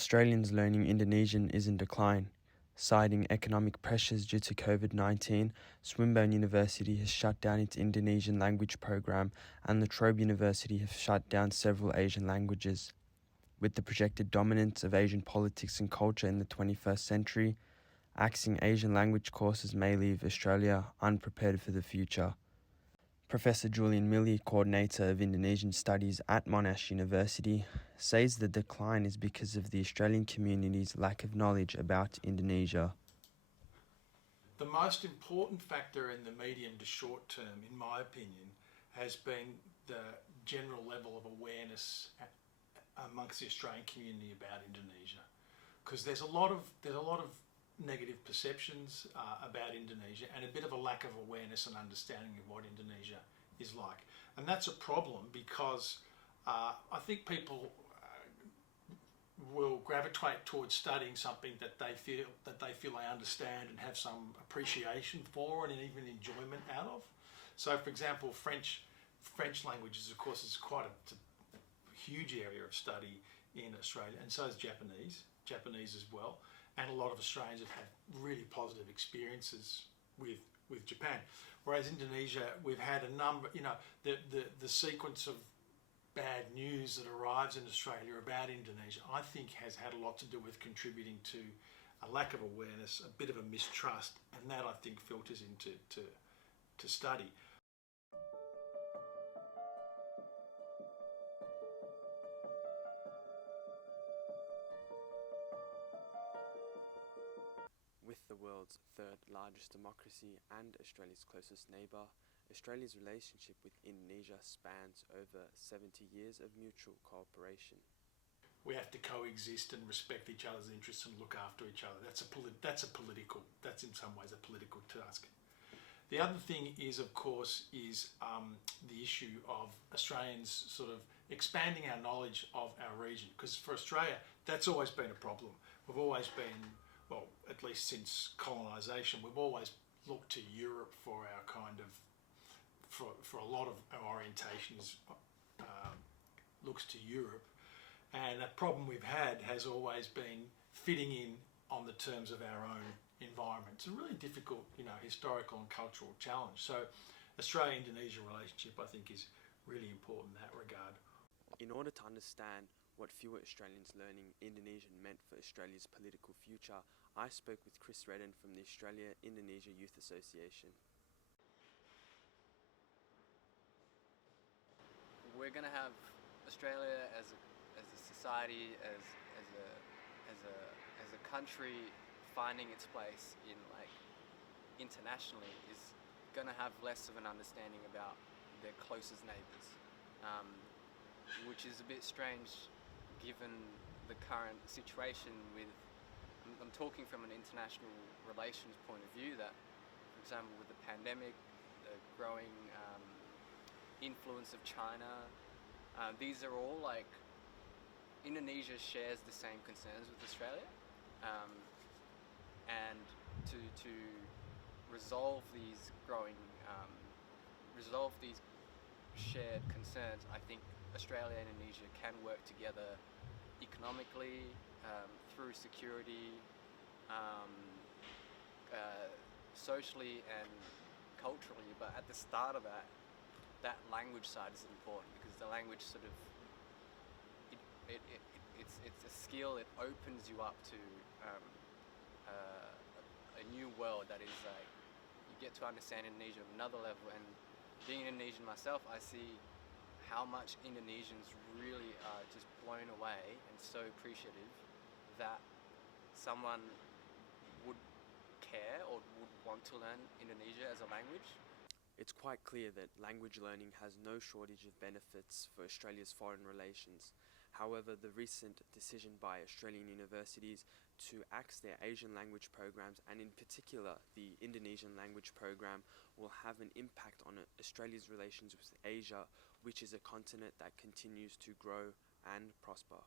Australians learning Indonesian is in decline. Citing economic pressures due to COVID-19, Swinburne University has shut down its Indonesian language program and La Trobe University have shut down several Asian languages. With the projected dominance of Asian politics and culture in the 21st century, axing Asian language courses may leave Australia unprepared for the future. Professor Julian Millie, coordinator of Indonesian studies at Monash University, says the decline is because of the Australian community's lack of knowledge about Indonesia. The most important factor in the medium to short term, in my opinion, has been the general level of awareness amongst the Australian community about Indonesia, because there's a lot of negative perceptions about Indonesia and a bit of a lack of awareness and understanding of what Indonesia is like, and that's a problem because I think people will gravitate towards studying something that they feel they understand and have some appreciation for and even enjoyment out of. So, for example, French languages, of course, is quite a huge area of study in Australia, and so is Japanese as well. And a lot of Australians have had really positive experiences with Japan. Whereas Indonesia, we've had a number, the sequence of bad news that arrives in Australia about Indonesia, I think has had a lot to do with contributing to a lack of awareness, a bit of a mistrust, and that I think filters into to study. With the world's third largest democracy and Australia's closest neighbour, Australia's relationship with Indonesia spans over 70 years of mutual cooperation. We have to coexist and respect each other's interests and look after each other. That's in some ways a political task. The other thing is, of course, the issue of Australians sort of expanding our knowledge of our region, because for Australia, that's always been a problem. We've always been, well, at least since colonisation, we've always looked to Europe for our kind of, for a lot of our orientations, looks to Europe. And a problem we've had has always been fitting in on the terms of our own environment. It's a really difficult, historical and cultural challenge. So Australia-Indonesia relationship, I think, is really important in that regard. In order to understand what fewer Australians learning Indonesian meant for Australia's political future, I spoke with Redden from the Australia-Indonesia Youth Association. We're going to have Australia as a society, as a country finding its place in internationally is going to have less of an understanding about their closest neighbours, which is a bit strange given the current situation with, I'm talking from an international relations point of view, that, for example, with the pandemic, the growing influence of China, these are all Indonesia shares the same concerns with Australia, and to resolve these shared concerns, I think Australia and Indonesia can work together economically, through security, socially and culturally. But at the start of that language side is important, because the language sort of it's a skill. It opens you up to a new world that is you get to understand Indonesia on another level. And being Indonesian myself, I see how much Indonesians really are just blown away and so appreciative that someone would care or would want to learn Indonesia as a language. It's quite clear that language learning has no shortage of benefits for Australia's foreign relations. However, the recent decision by Australian universities to axe their Asian language programs, and in particular the Indonesian language program, will have an impact on Australia's relations with Asia, which is a continent that continues to grow and prosper.